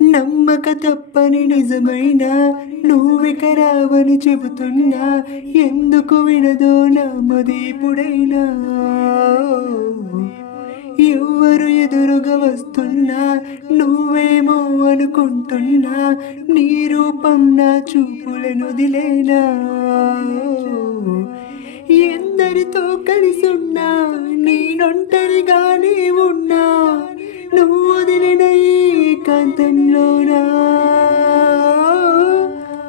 నమ్మక తప్పని నిజమైనా నువ్విక రావని చెబుతున్నా ఎందుకు వినదో నా మదిపుడైనా ఎవ్వరు ఎదురుగా వస్తున్నా నువ్వేమో అనుకుంటున్నా నీ రూపం నా చూపులను వదిలేనా ఎందరితో కలిసున్నా నేనొంటరిగానే ఉన్నా నువ్వు వదిలిన ఏకాంతంలోనా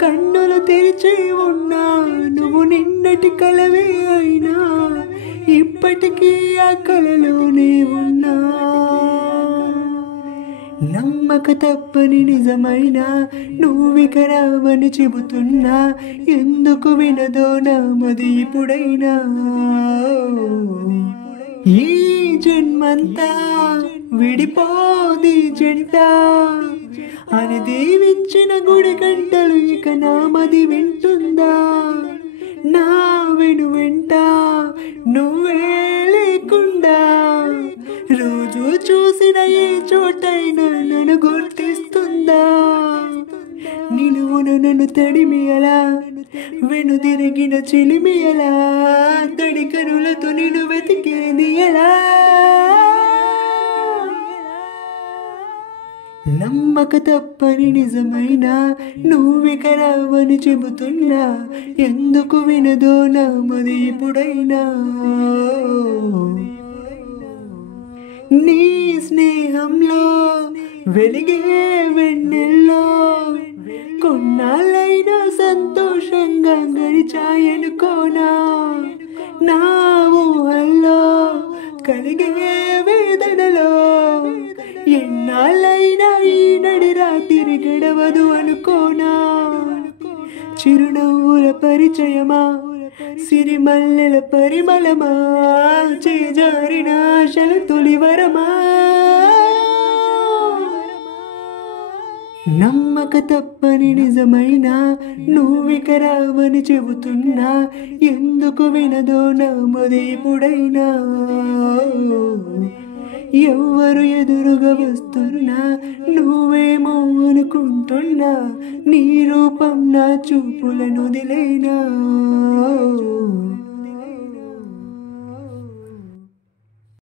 కన్నులు తెరిచి ఉన్నా నువ్వు నిన్నటి కలవే అయినా ఇప్పటికీ ఆ కలలోనే ఉన్నా నమ్మక తప్పని నిజమైనా నువ్విక రావని చెబుతున్నా ఎందుకు వినదో నా మదిపుడైనా ఈ జన్మంతా విడిపోది జంట అని దీవించిన గుడి గంటలు ఇక నా మది వింటుందా నా వెంట నువ్వే లేకుండా రోజు చూసిన ఏ చోటైనా నన్ను గుర్తిస్తుందా నిలువున నన్ను తడిమియలా వెనుదిరిగిన చిలిమియలా తడి కనులతో నిన్ను వెతికేది ఎలా నమ్మక తప్పని నిజమైనా నువ్విక రావని చెబుతున్నా ఎందుకు వినదో నా మదిపుడైనా నీ స్నేహంలో వెలిగే వెన్నెల్లో కొన్నాళ్ళైనా సంతోషంగా గడిచాయనుకోనా నా ఊహల్లో కలిగే వేదనలో ఎన్నాళ్ళైనా ఈ నడి రాత్రి గడవదు అనుకోనా చిరునవ్వుల పరిచయమా సిరిమల్లెల పరిమళమా చేజారిన ఆశల తొలివరమా నమ్మక తప్పని నిజమైనా నువ్విక రావని చెబుతున్నా ఎందుకు వినదో నా మదిపుడైనా ఎవ్వరు ఎదురుగా వస్తున్నా నువ్వేమో అనుకుంటున్నా నీ రూపం నా చూపులను వదిలేనా